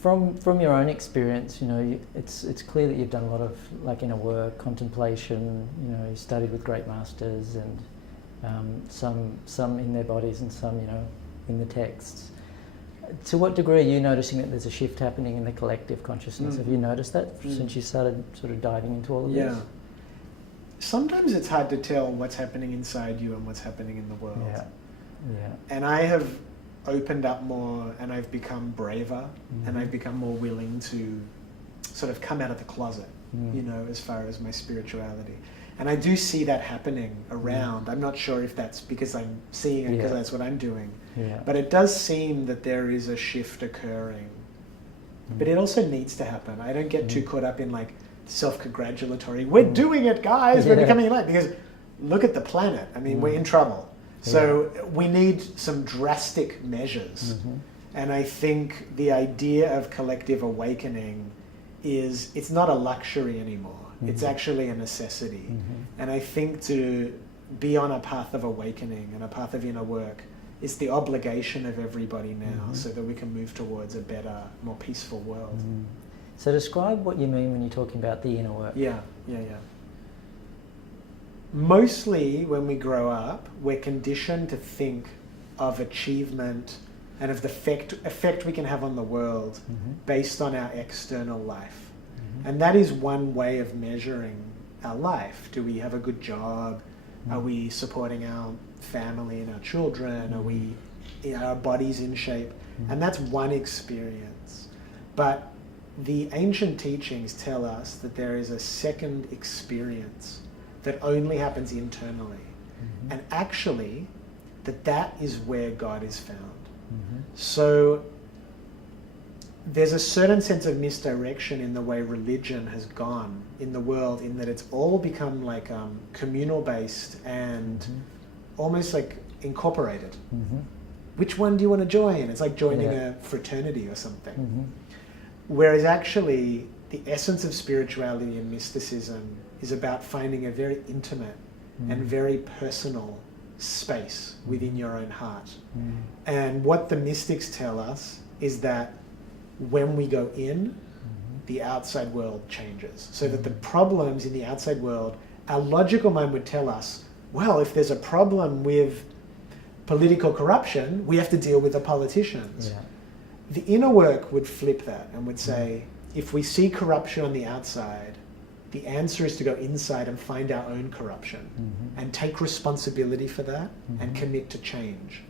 From your own experience, you know, it's clear that you've done a lot of like inner work, contemplation. You know, you studied with great masters, and some in their bodies and some, you know, in the texts. To what degree are you noticing that there's a shift happening in the collective consciousness? Have you noticed that since you started sort of diving into all of this? Sometimes it's hard to tell what's happening inside you and what's happening in the world. Yeah. And I have opened up more, and I've become braver, and I've become more willing to sort of come out of the closet, you know, as far as my spirituality. And I do see that happening around. I'm not sure if that's because I'm seeing it because that's what I'm doing. But it does seem that there is a shift occurring. But it also needs to happen. I don't get too caught up in like self-congratulatory, we're doing it, guys, we're becoming enlightened. Because look at the planet. I mean, we're in trouble. So we need some drastic measures. And I think the idea of collective awakening is, it's not a luxury anymore. It's actually a necessity. And I think to be on a path of awakening and a path of inner work is the obligation of everybody now, so that we can move towards a better, more peaceful world. So describe what you mean when you're talking about the inner work. Mostly when we grow up, we're conditioned to think of achievement and of the effect we can have on the world based on our external life. And that is one way of measuring our life. Do we have a good job? Are we supporting our family and our children? Are our bodies in shape? And that's one experience. But the ancient teachings tell us that there is a second experience that only happens internally. And actually, that is where God is found. So there's a certain sense of misdirection in the way religion has gone in the world, in that it's all become like communal based and almost like incorporated. Which one do you want to join? It's like joining a fraternity or something. Whereas actually the essence of spirituality and mysticism is about finding a very intimate and very personal space within your own heart. And what the mystics tell us is that when we go in, the outside world changes. So that the problems in the outside world, our logical mind would tell us, well, if there's a problem with political corruption, we have to deal with the politicians. The inner work would flip that and would say, if we see corruption on the outside, the answer is to go inside and find our own corruption and take responsibility for that and commit to change.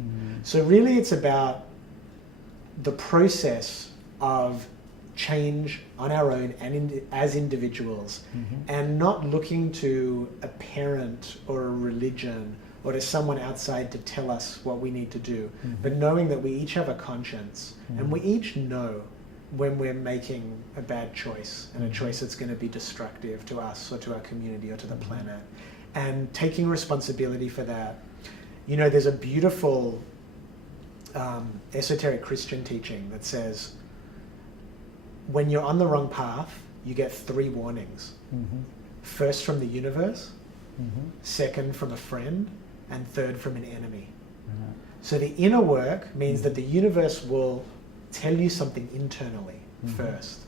So really it's about the process of change on our own and as individuals, and not looking to a parent or a religion or to someone outside to tell us what we need to do, but knowing that we each have a conscience and we each know when we're making a bad choice, and a choice that's going to be destructive to us or to our community or to the planet, and taking responsibility for that. You know, there's a beautiful esoteric Christian teaching that says, when you're on the wrong path, you get 3 warnings. First from the universe, second from a friend, and third from an enemy. So the inner work means that the universe will tell you something internally first.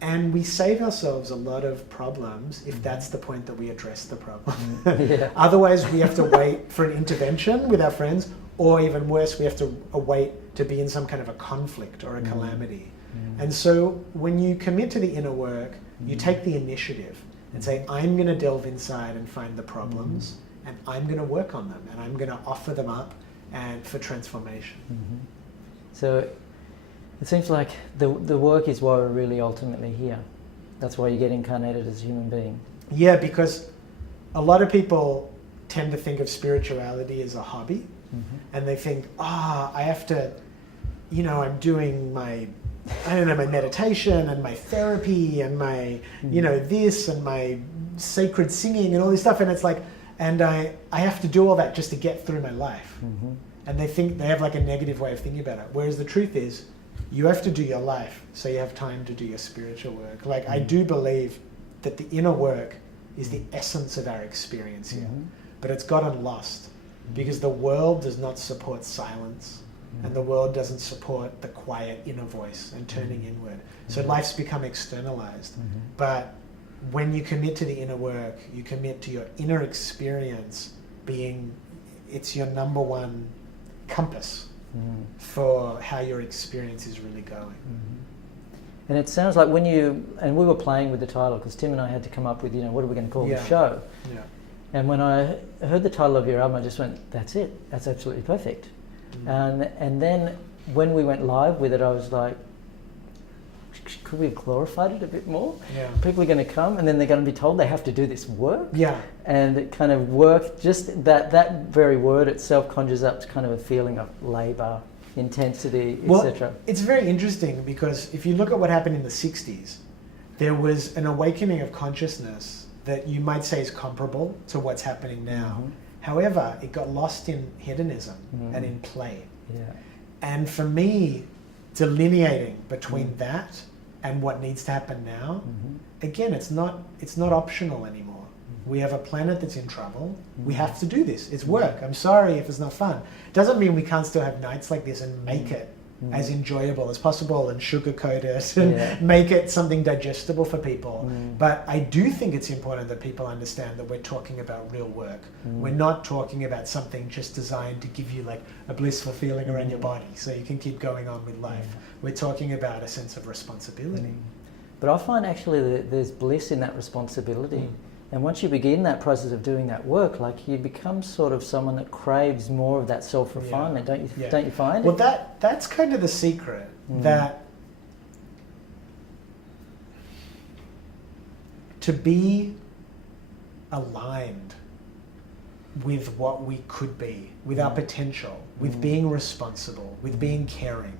And we save ourselves a lot of problems if that's the point that we address the problem. Otherwise, we have to wait for an intervention with our friends, or even worse, we have to wait to be in some kind of a conflict or a calamity. And so when you commit to the inner work, you take the initiative and say, I'm going to delve inside and find the problems, and I'm going to work on them, and I'm going to offer them up and for transformation. So it seems like the work is why we're really ultimately here. That's why you get incarnated as a human being. Yeah, because a lot of people tend to think of spirituality as a hobby, and they think, I have to, I'm doing my meditation and my therapy and my, this and my sacred singing and all this stuff. And it's like, and I have to do all that just to get through my life. And they think they have like a negative way of thinking about it. Whereas the truth is, you have to do your life so you have time to do your spiritual work. Like I do believe that the inner work is the essence of our experience here. But it's gotten lost because the world does not support silence, and the world doesn't support the quiet inner voice and turning inward. So life's become externalized. But when you commit to the inner work, you commit to your inner experience being, it's your number one compass for how your experience is really going. And it sounds like when you, and we were playing with the title because Tim and I had to come up with, what are we going to call the show? Yeah. And when I heard the title of your album, I just went, that's it. That's absolutely perfect. And then when we went live with it, I was like, could we have glorified it a bit more? Yeah. People are going to come and then they're going to be told they have to do this work. Yeah. And it kind of work, just that very word itself conjures up kind of a feeling of labour, intensity, etc. It's very interesting because if you look at what happened in the 60s, there was an awakening of consciousness that you might say is comparable to what's happening now. However, it got lost in hedonism and in play. Yeah. And for me, delineating between that and what needs to happen now, again, it's not optional anymore. We have a planet that's in trouble. We have to do this. It's work. I'm sorry if it's not fun. Doesn't mean we can't still have nights like this and make it as enjoyable as possible and sugarcoat it and make it something digestible for people. But I do think it's important that people understand that we're talking about real work. We're not talking about something just designed to give you like a blissful feeling around your body so you can keep going on with life. We're talking about a sense of responsibility. But I find actually that there's bliss in that responsibility. And once you begin that process of doing that work, like you become sort of someone that craves more of that self-refinement, don't you? Don't you find it? Well, that's kind of the secret, that to be aligned with what we could be, with our potential, with being responsible, with being caring,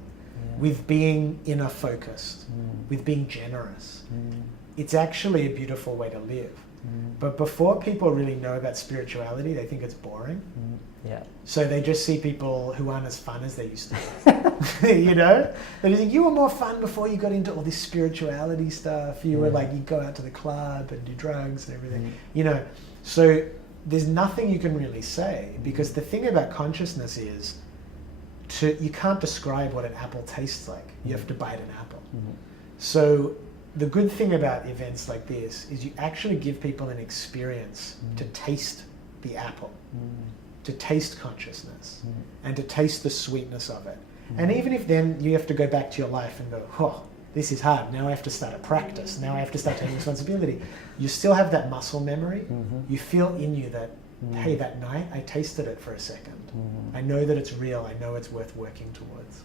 with being inner focused, with being generous. It's actually a beautiful way to live. But before people really know about spirituality, they think it's boring. So they just see people who aren't as fun as they used to be. They think you were more fun before you got into all this spirituality stuff. You were like, you go out to the club and do drugs and everything. So there's nothing you can really say, because the thing about consciousness is you can't describe what an apple tastes like. You have to bite an apple. So the good thing about events like this is you actually give people an experience to taste the apple, to taste consciousness, and to taste the sweetness of it. And even if then you have to go back to your life and go, oh, this is hard, now I have to start a practice, now I have to start taking responsibility. You still have that muscle memory. You feel in you that, hey, that night I tasted it for a second. I know that it's real, I know it's worth working towards.